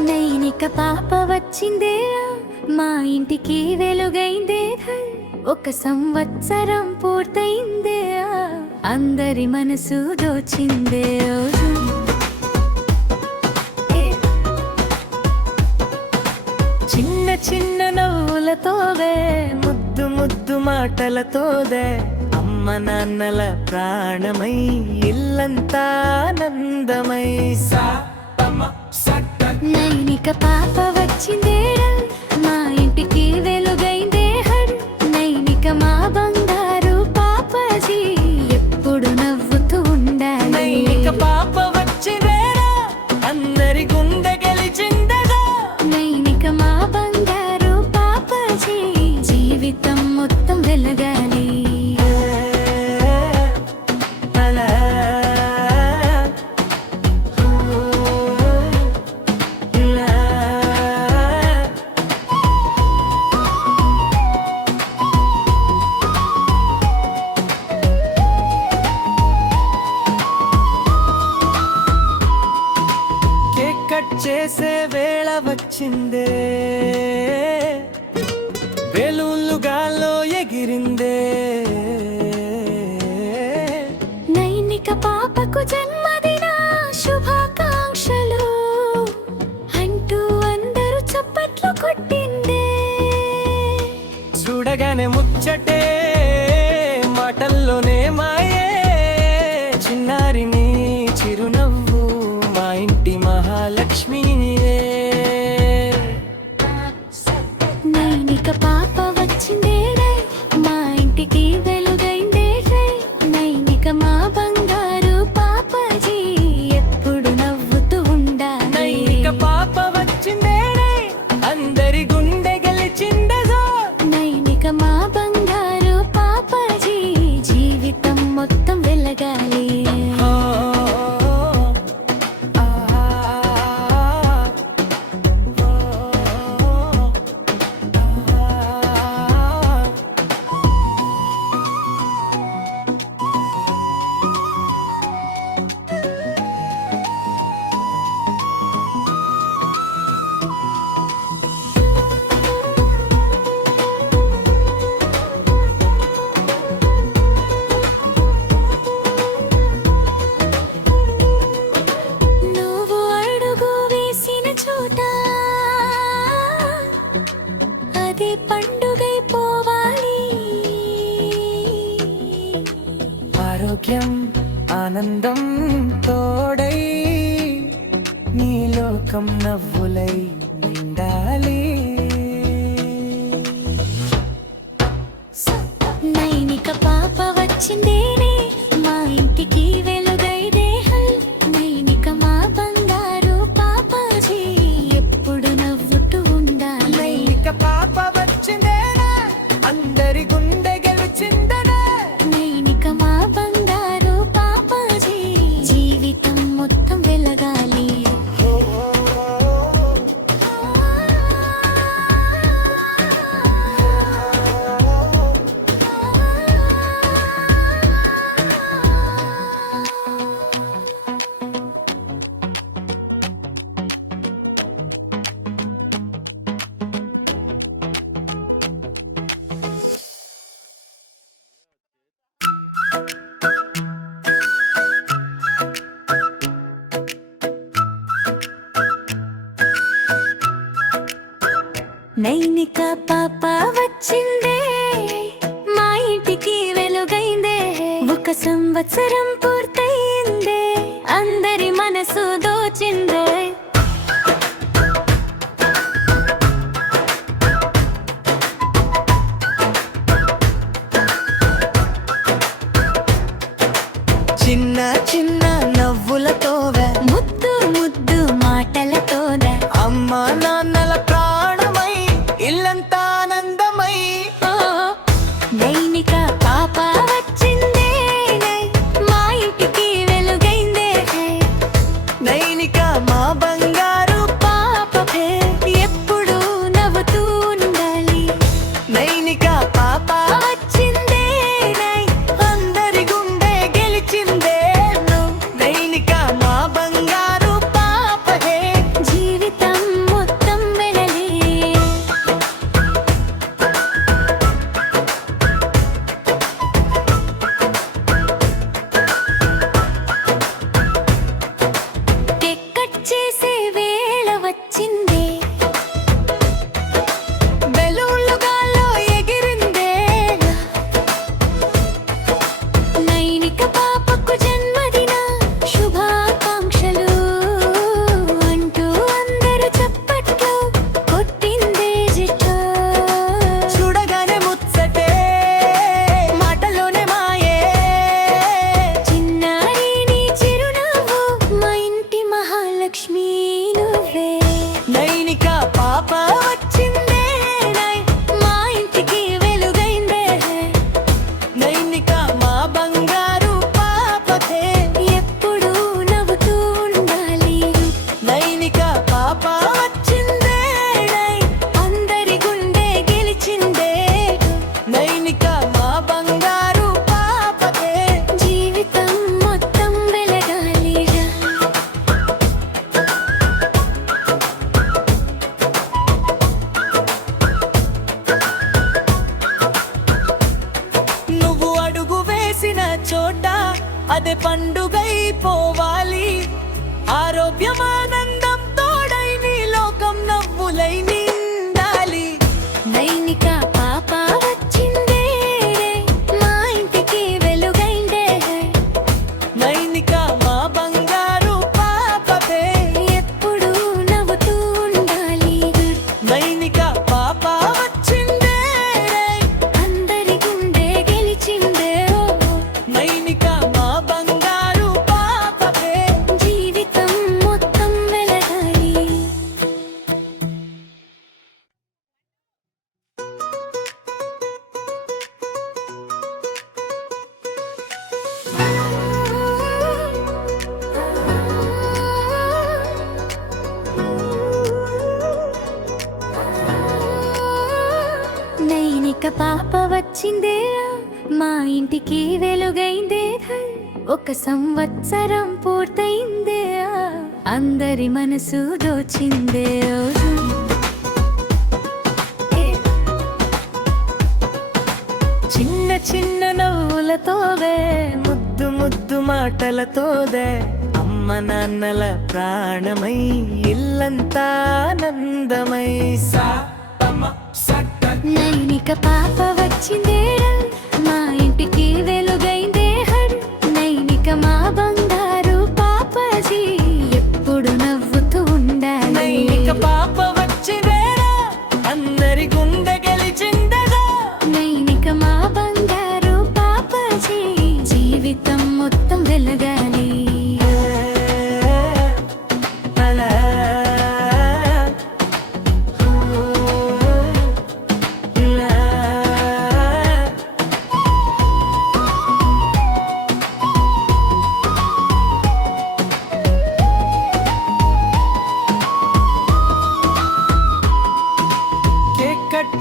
నైనిక పాప వచ్చిందే మా ఇంటికి వెలుగైందే ఒక సంవత్సరం పూర్తయిందే అందరి మనసు దోచిందే చిన్న చిన్న నవ్వులతోదే ముద్దు ముద్దు మాటలతోదే అమ్మ నాన్నల ప్రాణమై ఇల్లంతా ఆనందమై నైనిక పాప వచ్చిందే మా ఇంటికి వెలుగైందే నైనిక మా బంగారు పాపజీ ఎప్పుడు నవ్వుతూ ఉండాలి నైనిక పాప వచ్చిందే అందరి గుండె గెలిచిందగా నైనిక మా బంగారు పాపజీ జీవితం మొత్తం వెలగాలి చేసే వేళ వచ్చిందే బెలూన్లు గాల్లో ఎగిరిందే నైనిక పాపకు జన్మదిన శుభాకాంక్షలు అంటూ అందరూ చప్పట్లు కొట్టిందే చూడగానే ముచ్చటే మాటల్లోనే మాయే చిన్నారిని చిరునవ్వు మా ఇంటి మహాలక్ష్మి నైనిక పాప వచ్చిందే మా ఇంటికి వెలుగైందే నైనిక మా బంగారు పాపజీ ఎప్పుడు నవ్వుతూ ఉండాలి నైనిక పాప వచ్చిందే అందరి గుండె గెలిచిందదో నైనిక మా బంగారు పాపజీ జీవితం మొత్తం వెలగాలి అది పండుగై పోవాలి ఆరోగ్యం ఆనందం తోడై నీ లోకం నవ్వులై నిండాలి నైనిక పాప వచ్చిందేనే మా ఇంటికి వెలుగైదే నైనిక మా బంగారు పాపజీ ఎప్పుడు నవ్వుతూ ఉండాలి నైనిక పాప వచ్చిందేనా అందరి గుండె గెలిచిందనా నైనిక మా బంగారు పాపజీ జీవితం మొత్తం వెలగాలి నైనిక పాప వచ్చిందే మా ఇంటికి వెలుగైందే ఒక సంవత్సరం పూర్తయిందే అందరి మనసు దోచిందే చిన్న చిన్న నవ్వులతోవే ముద్దు ముద్దు మాటలతోదే అమ్మ నాన్నల ప్రాణమై ఇల్లంతా ఆనందమై నైనిక పాప వచ్చిందే మా ఇంటికి వచ్చిందే మా ఇంటికి వెలుగైందే ఒక సంవత్సరం పూర్తయిందే అందరి మనసు దోచిందే చిన్న చిన్న నవ్వులతోవే ముద్దు ముద్దు మాటలతోదే అమ్మ నాన్నల ప్రాణమై ఇల్లంతా ఆనందమై నైనిక పాప వచ్చిందే మా ఇంటికి వెలుగైందే నైనిక మా బంగారు పాపజీ ఎప్పుడు నవ్వుతూ ఉండాలి నైనిక పాప వచ్చిందే అందరి గుండె గెలిచిందగా నైనిక మా బంగారు పాపజీ జీవితం మొత్తం వెలగాలి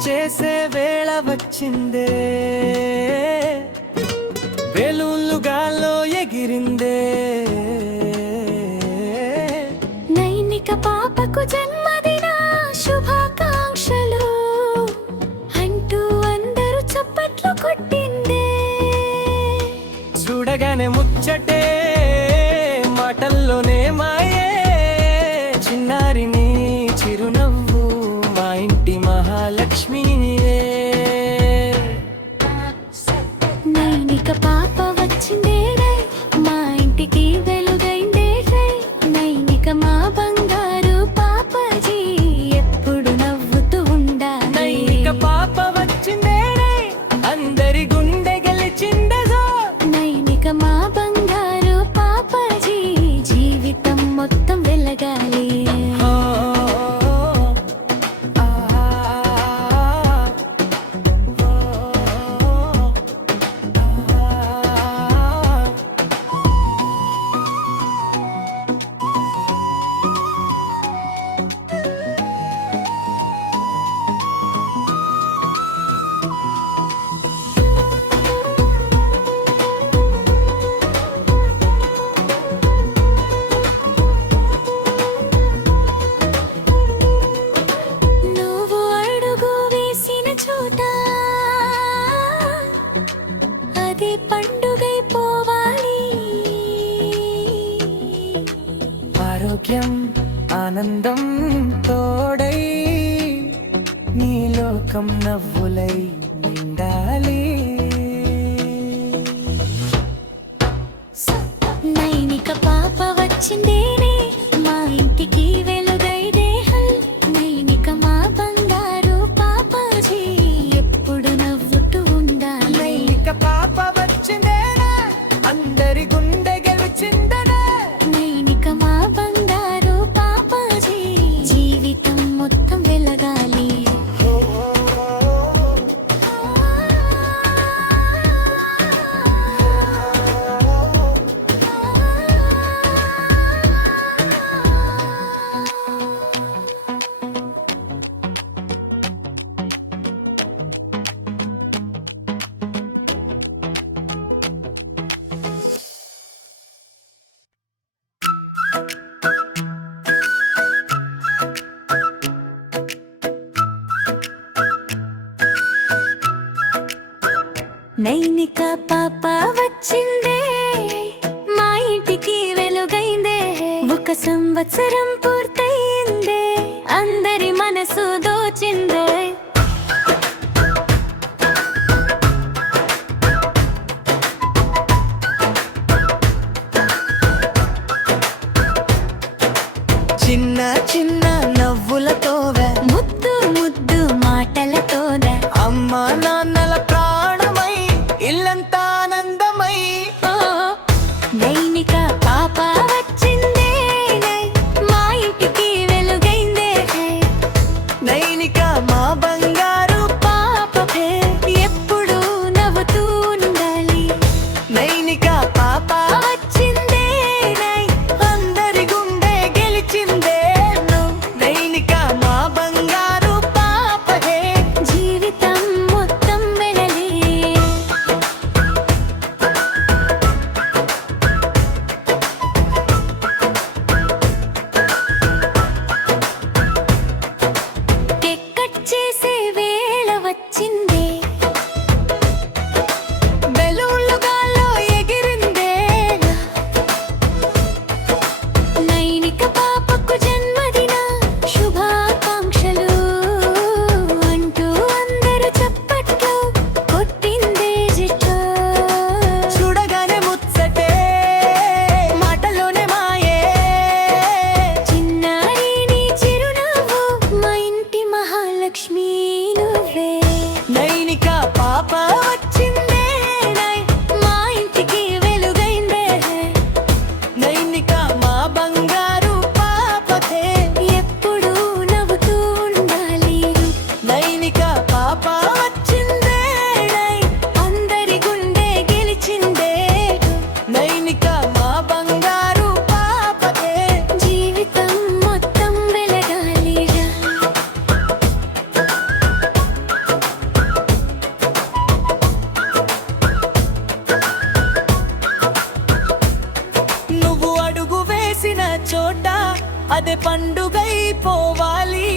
చేసే వేళ వచ్చిందే వెలులుగాలో ఎగిరిందే నైనిక పాపకు జన్మదిన శుభాకాంక్షలు అంటూ అందరూ చప్పట్లు కొట్టిందే చూడగానే ముచ్చటే మాటల్లోనే మాయే చిన్నారిని చిరునవ్వు మా ఇంటి మహాలక్ష్మినివే నైనిక పాప వచ్చిందే మా ఇంటికి వెలుగైందే నైనిక మా బంగారు పాపజీ ఎప్పుడు నవ్వుతూ ఉండాలి నైనిక పాప వచ్చిందే అందరి గుండె గెలిచిందగా నైనిక మా బంగారు పాపజీ జీవితం మొత్తం వెలగాలి పండుగైపోవాలి ఆరోగ్యం ఆనందం తోడై నీ లోకం నవ్వులై నిండాలి నైనిక పాప వచ్చిందేనే మా ఇంటికి వెలుగైదే నైనిక మా బంగారు పాపజీ ఎప్పుడు నవ్వుతూ ఉండాలి నైనిక పాప అందరి గుండె గెలిచిందనే నైనిక మా బంగారు పాపజీ జీవితం మొత్తం వెలగాలి నైనిక పాప వచ్చిందే మా ఇంటికి వెలుగైందే ఒక సంవత్సరం పూర్తయిందే అందరి మనసు దోచిందే చిన్న చిన్న నవ్వులతోవే ముద్దు ముద్దు మాటలతోదే అమ్మ నాన్నల ప్రాణమై ఇల్లంతా ఆనందమై నైనిక పాప వచ్చిందే మా ఇంటికి వెలుగైందే నైనిక మా బంగారు పాపే ఎప్పుడు నవ్వుతూ ఉండాలి నైనిక పాప వచ్చిందే అందరి గుండె గెలిచిందే నైనిక మా బంగారు పాపే జీవితం మొత్తం పండుగైపోవాలి.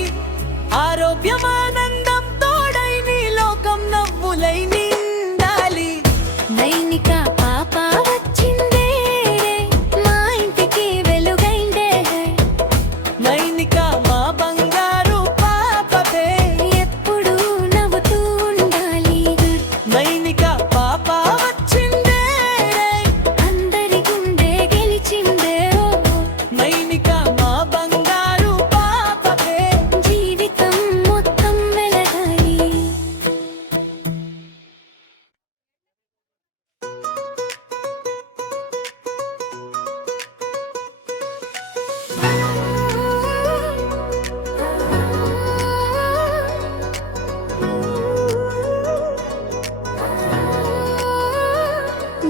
ఆరోగ్యమానందం తోడై నీ లోకం నవ్వులై నిండాలి. నైనిక పాప వచ్చిందే మా ఇంటికి వెలుగైందే. నైనిక మా బంగారు పాపవే ఎప్పుడు నవ్వుతూ ఉండాలి. నైనిక పాప వచ్చిందే అందరి గుండె గెలిచిందే. నైనిక మా బంగారు పాపవే జీవితం మొత్తం వెలగాలి.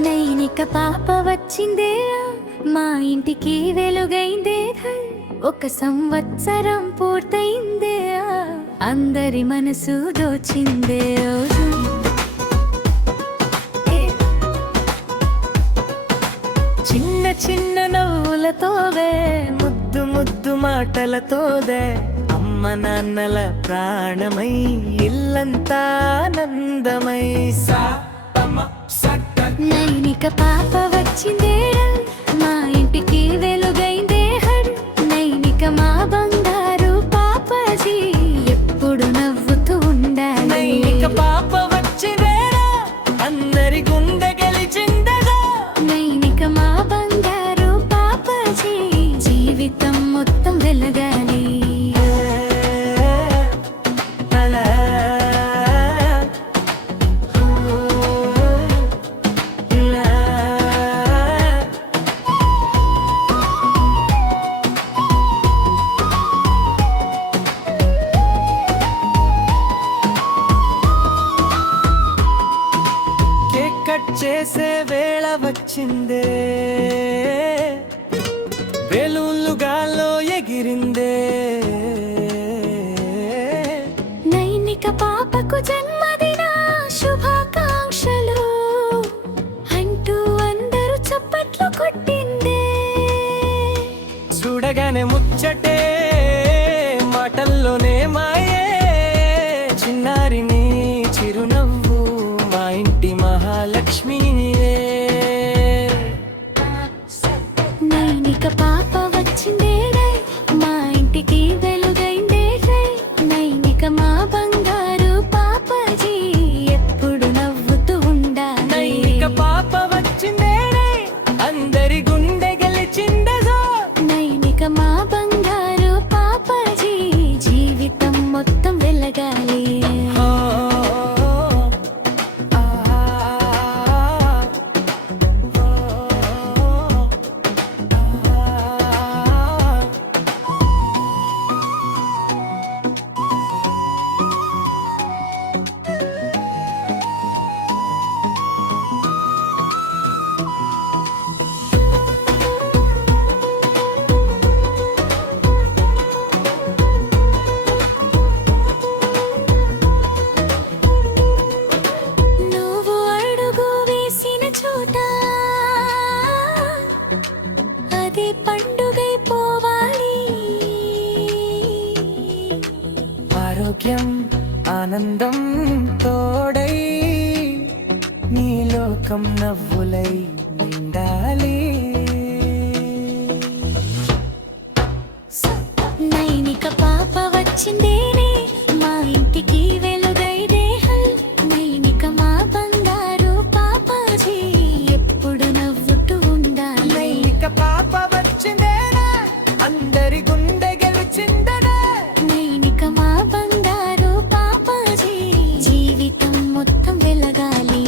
నైనిక పాప వచ్చిందే మా ఇంటికి వెలుగైందే. ఒక సంవత్సరం పూర్తయిందే అందరి మనసు దోచిందే. చిన్న చిన్న నవ్వులతోదే ముద్దు ముద్దు మాటలతోదే అమ్మ నాన్నల ప్రాణమై ఇల్లంతా ఆనందమై. నైనిక పాప వచ్చిందే మా ఇంటికి వెలుగైందే. నైనిక మా బంగారు పాపజీ ఎప్పుడు నవ్వుతూ ఉండాలి. నైనిక పాప వచ్చిందే అందరి గుండె గెలిచిందగా. నైనిక మా బంగారు పాపజీ జీవితం మొత్తం వెలగాలి. చేసే వేళ వచ్చిందే బెలూన్లు గాల్లో ఎగిరిందే. నైనిక పాపకు జన్మదిన శుభాకాంక్షలు అంటూ అందరూ చప్పట్లు కొట్టిందే. చూడగానే ముచ్చటే మాటల్లోనే మాయే చిన్నారిని చిరునవ్వు మా ఇంటి మహాలక్ష్మి. నైనిక పాప వచ్చిందే మా ఇంటికి వెలుగైందే. నైనిక మా బంగారు పాపజీ ఎప్పుడు నవ్వుతూ ఉండాలి. నైనిక పాప వచ్చిందే అందరి గుండె గెలిచిందగా. నైనిక మా బంగారు పాపజీ జీవితం మొత్తం వెలగాలి. పండుగైపోవాలి. ఆరోగ్యం ఆనందం తోడై నీ లోకం నవ్వులై నిండాలి. నైనిక పాప వచ్చిందేనే మా ఇంటికి వెలుగైదే. నైనిక మా బంగారు పాపజీ ఎప్పుడు నవ్వుతూ ఉండాలి. నైనిక పాప వచ్చిందేనా అందరి గుండె గెలిచిందనా. నైనిక మా బంగారు పాపజీ జీవితం మొత్తం వెలగాలి.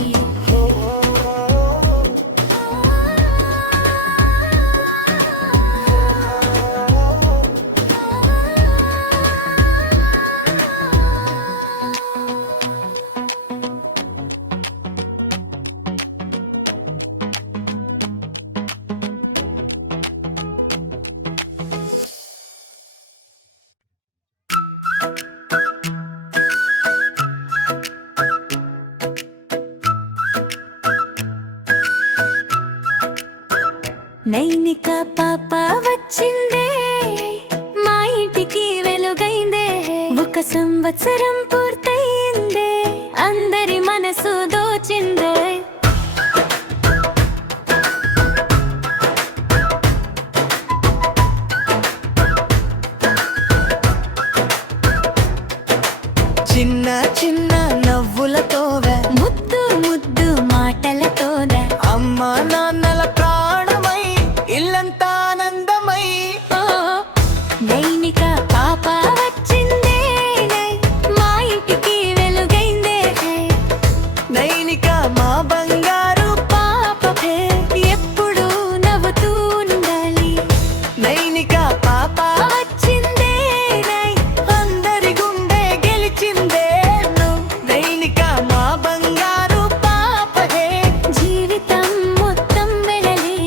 నైనిక పాప వచ్చిందే సంవత్సరం పూర్తయిందే, అందరి మనసు దోచిందే. చిన్న చిన్న నవ్వులతోవే, ముద్దు ముద్దు మాటలతోనే, అమ్మా నాన్నల ప్రాణమై ఇల్లంతా ఆనందమై. నైనిక పాప వచ్చిందే, మా ఇంటికి వెలుగైందే. నైనిక మా బంగారు పాపే ఎప్పుడు నవ్వుతూ ఉండాలి. నైనిక పాప వచ్చిందే, అందరి గుండె గెలిచిందే. నైనిక మా బంగారు పాపే జీవితం మొత్తం వెడలే.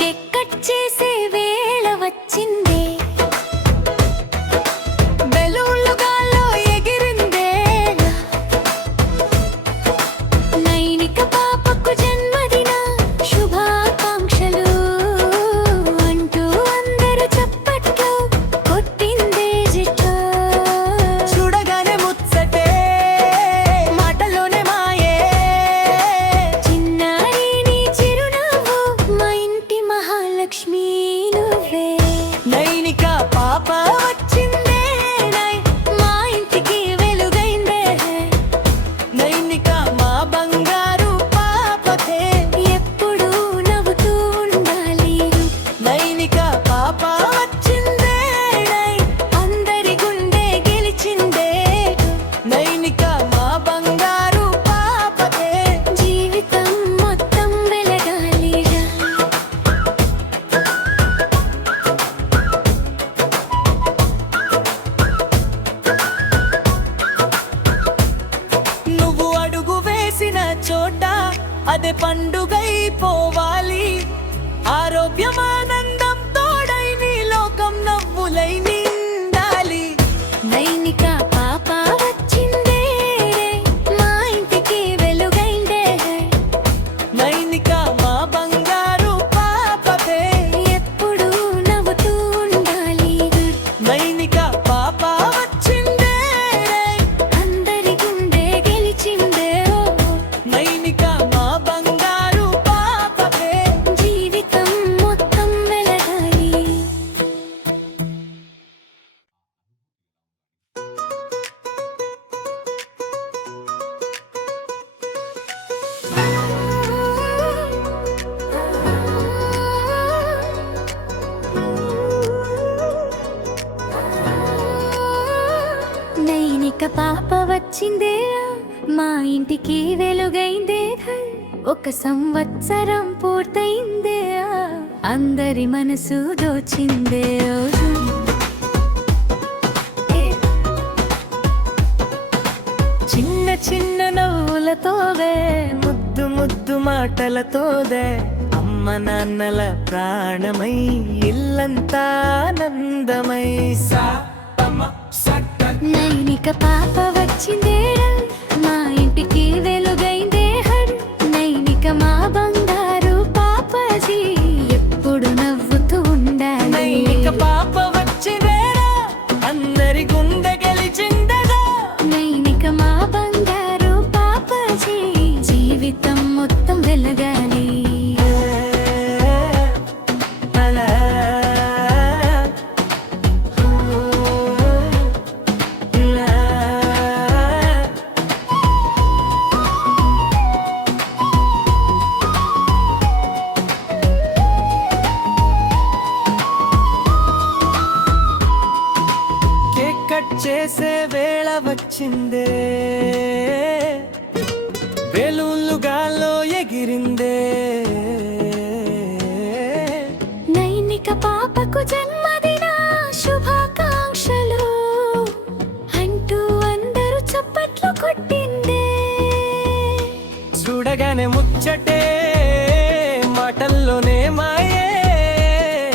కేక్ కట్ చేసే వేళ వచ్చిందే, బెలూన్లు గాల్లో ఎగిరిందే. నైనిక పాపకు జన్మదిన శుభాకాంక్షలు అంటూ అందరూ చప్పట్లు కొట్టిందే జిట్టో. చూడగానే ముచ్చటే, మాటలోనే మాయే. చిన్నారి నీ చిరునవ్వు, మా ఇంటి మహాలక్ష్మి నువ్వే. నైనిక పాప వచ్చిందే, మా ఇంటికి వెలుగైందే. నైనిక మా బంగారు పాపే ఎప్పుడు నవ్వుతూ ఉండాలి. నైనిక పాప వచ్చిందే. అందరి గుండె గెలిచిందే. నైనిక మా బంగారు పాపే జీవితం మొత్తం వెలగాలిరా. నువ్వు అడుగు వేసిన చోట అదే పండుగైపోవాలి. ఆరోగ్యం ఆనందం తోడై నీ లోకం నవ్వులై నిండాలి. నైనిక పాప వచ్చిందే, మా ఇంటికి వెలుగైందే. నైనిక మా బంగారు పాపే ఎప్పుడు నవ్వుతూ ఉండాలి. నైనిక పాప వచ్చిందే. అందరి గుండె గెలిచిందే. నైనిక మా బంగారు పాపే జీవితం మొత్తం వెలగాలి. నైనిక పాప వచ్చిందే, మా ఇంటికి వెలుగైందే. ఒక సంవత్సరం పూర్తయిందే, అందరి మనసు దోచిందే. చిన్న చిన్న నవ్వులతోదే, ముద్దు ముద్దు మాటలతోదే, అమ్మ నాన్నల ప్రాణమై ఇల్లంతా ఆనందమై. నైనిక పాప వచ్చిందే, మా ఇంటికి వెలుగైందే. నైనిక మా బంగారు పాపజీ ఎప్పుడు నవ్వుతూ ఉండాలి. నైనిక పాప వచ్చిందేరా, అందరి గుండె గెలిచిందరా. నైనిక మా బంగారు పాపజీ జీవితం మొత్తం వెలగాలి. అలా ఇలా కేక్ కట్ చేసే వేళ వచ్చిందే, బెలూన్లు గాల్లో ఎగిరిందే. నైనిక పాపకు జన్మదిన శుభాకాంక్షలు అంటూ అందరూ చప్పట్లు కొట్టిందే. చూడగానే ముచ్చటే, మాటల్లోనే మాయే.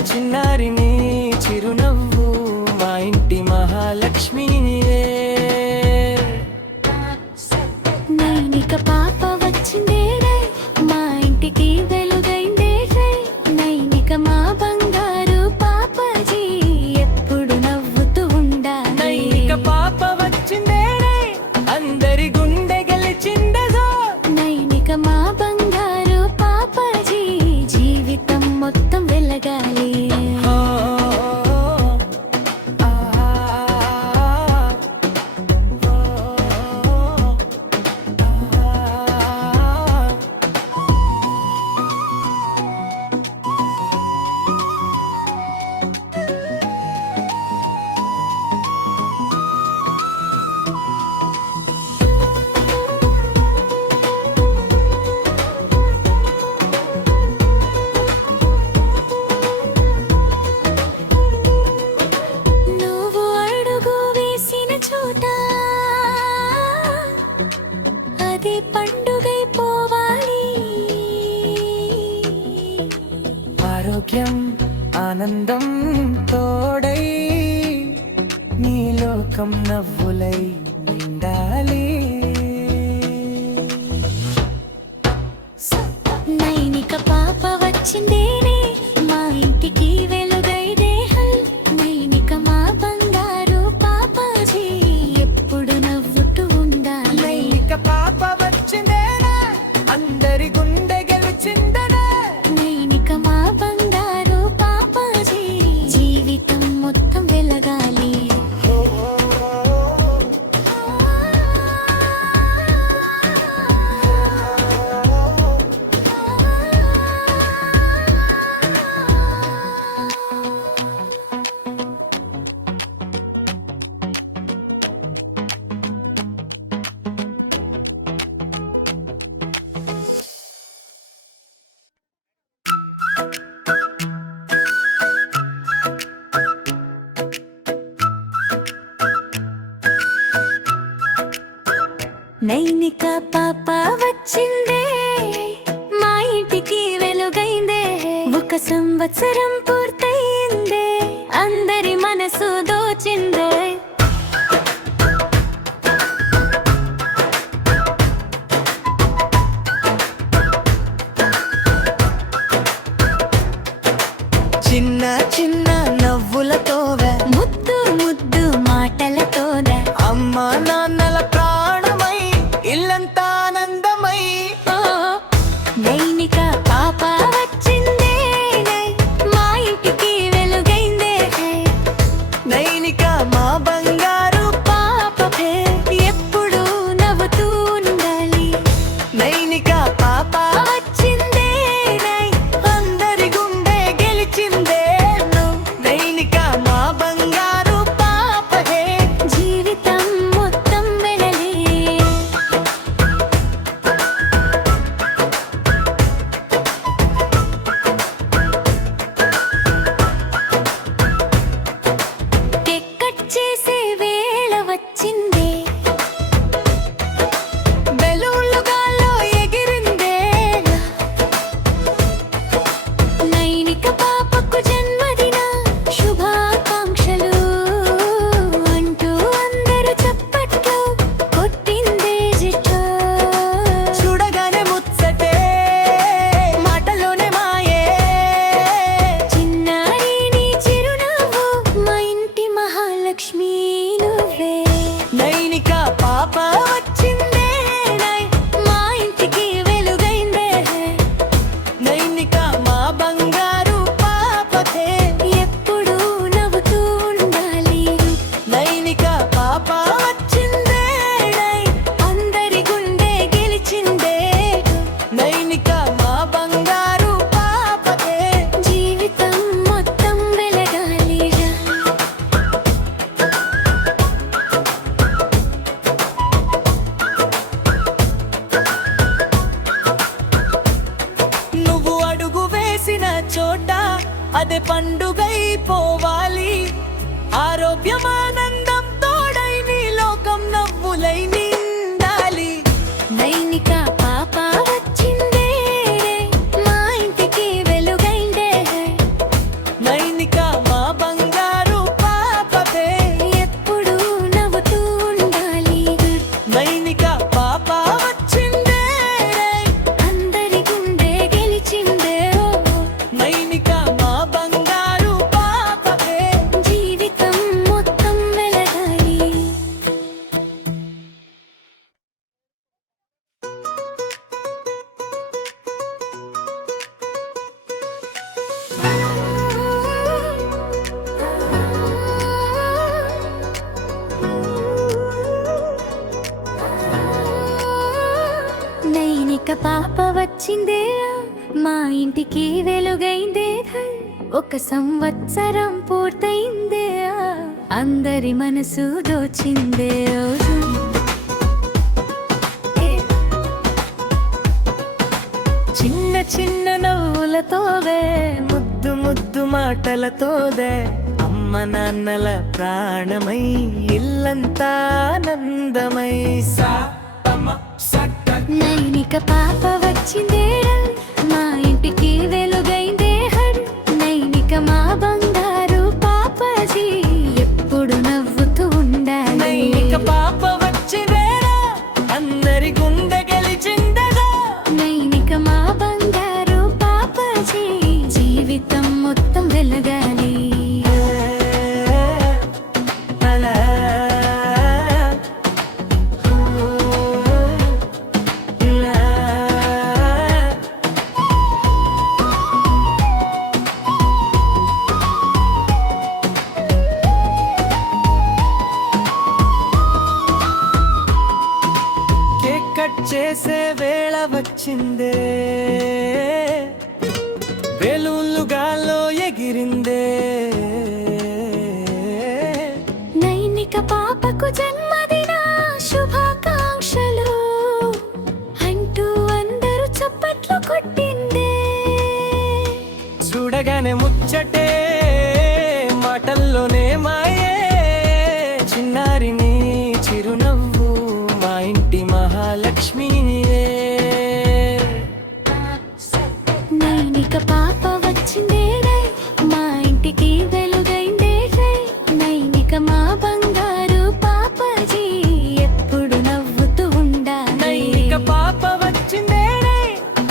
చిన్నారి నీ చిరునవ్వు, మా ఇంటి మహాలక్ష్మి నీవే. నైనిక పాప వచ్చిందే, అది పండుగైపోవాలి. ఆరోగ్యం ఆనందం తోడై నీ లోకం నవ్వులై నిండాలి. నైనిక పాప వచ్చిందేనే మా ఇంటికి వెలుగై దేహల్. నైనిక మా బంగారు పాపాజీ ఎప్పుడు నవ్వుతూ ఉండాలి. నైనిక పాప వచ్చిందేనా అందరి గుండె గెలిచిందనా. నైనిక మా బంగారు పాపాజీ జీవితం మొత్తం వెలగాలి. నైనిక పాప వచ్చిందే మా ఇంటికి వెలుగైందే. ఒక సంవత్సరం పూర్తయిందే అందరి మనసు దోచిందే. చిన్న చిన్న నవ్వులతోవే ముద్దు ముద్దు మాటలతోనే అమ్మ నాన్నల ప్రాణమై ఇల్లంతా ఆనందమై. ఓ నైనిక పాప వచ్చిందే మా ఇంటికి వెలుగైందే. నైనిక మా బంగారు పాపే ఎప్పుడు నవ్వుతూ ఉండాలి. నైనిక పాప వచ్చిందే అందరి గుండె గెలిచిందే. నైనిక మా బంగారు పాపే జీవితం మొత్తం వెలలే. కేక్ కట్ చేసే వేళ వచ్చిందే. బెలూన్లు గాల్లో ఎగిరిందే. నైనిక పాపకు జన్మదిన శుభాకాంక్షలు అంటూ అందరూ చప్పట్లు కొట్టిందే జిట్టో. చూడగానే ముచ్చటే మాటలోనే మాయే. చిన్నారి నీ చిరునవ్వు మా ఇంటి మహాలక్ష్మి నువ్వే. నైనిక పాప వచ్చిందే మా ఇంటికి వెలుగైందే. నైనిక మా బంగారు పాపే ఎప్పుడు నవ్వుతూ ఉండాలి. నైనిక పాప వచ్చిందే. అందరి గుండె గెలిచిందే. నైనిక మా బంగారు పాపే జీవితం మొత్తం వెలగాలి. నువ్వు అడుగు వేసిన చోట అదే పండుగైపోవాలి. ఆరోగ్యం ఆనందం తోడై నీ లోకం నవ్వులై నిండాలి. నైనిక పాప వచ్చిందే మా ఇంటికి వెలుగైందే. నైనిక మా బంగారు పాపే ఎప్పుడు నవ్వుతూ ఉండాలి. నైనిక పాప వచ్చిందే. అందరి గుండె గెలిచిందే. నైనిక మా బంగారు పాపే జీవితం మొత్తం వెలగాలి. నైనిక పాప వచ్చిందే మా ఇంటికి వెలుగైందే. ఒక సంవత్సరం పూర్తయిందే అందరి మనసు దోచిందే. చిన్న చిన్న నవ్వులతోవే ముద్దు ముద్దు మాటలతోదే అమ్మ నాన్నల ప్రాణమై ఇల్లంతా ఆనందమై. సా తమ సక్క వచ్చిందే మా ఇంటికి వెలుగైందే హర్ నైనిక మా బంగారు పాపాజీ ఎప్పుడు నవ్వుతూ ఉండాలి నైనిక పాప వచ్చిందేరా అందరి గుండె గెలిచిందగా నైనిక మా బంగారు పాపాజీ జీవితం మొత్తం వెలగాలి కేక్ కట్ చేసే వేళ వచ్చిందే బెలూన్లు గాల్లో ఎగిరిందే నైనిక పాపకు జన్మదిన శుభాకాంక్షలు అంటూ అందరూ చప్పట్లు కొట్టిందే చూడగానే ముచ్చటే మాటల్లోనే మాయే చిన్నారిని చిరునవ్వు మా ఇంటి మహాలక్ష్మి నైనిక పాప వచ్చిందే రే మా ఇంటికి వెలుగైందే రే నైనిక మా బంగారు పాపాజీ ఎప్పుడు నవ్వుతూ ఉండాలి నైనిక పాప వచ్చిందే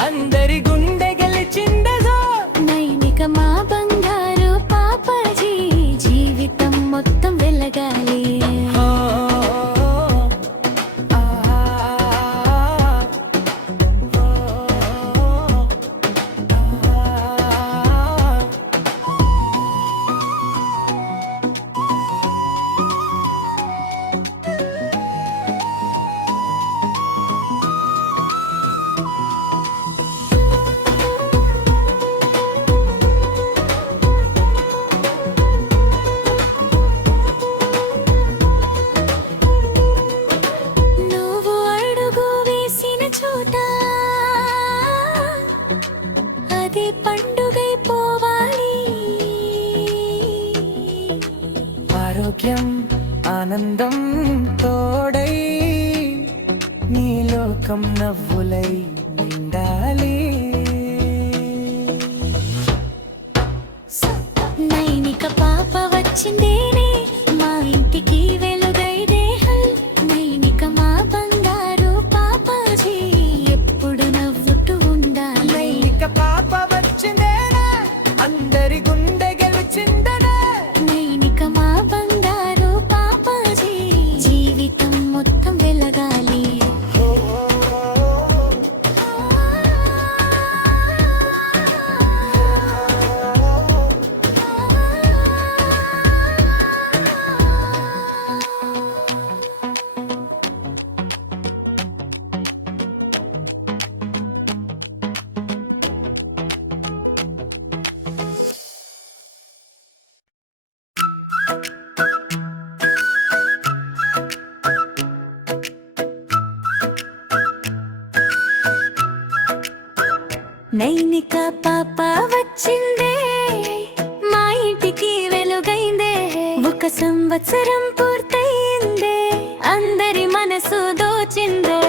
అందరి గుండె గెలిచిందదో నైనిక మా బంగారు పాపాజీ జీవితం మొత్తం వెలగాలి ఓ, ఆ, ఓ, ఆ. నువ్వు అడుగు వేసిన చోట అది పండుగైపోవాలి ఆరోగ్యం ఆనందం తోడై నీ లోకం నవ్వులై నిండాలి నైనిక పాప వచ్చిందేనే మా ఇంటికి వెలుగైదే హల్ నైనిక మా బంగారు పాపాజీ ఎప్పుడు నవ్వుతూ ఉండాలి నైనిక పాప వచ్చిందేనా అందరి గుండె గెలిచిందనా నైనిక మా బంగారు పాపాజీ జీవితం మొత్తం వెలగాలి నైనిక పాప వచ్చిందే మా ఇంటికి వెలుగైందే ఒక సంవత్సరం పూర్తయిందే అందరి మనసు దోచిందే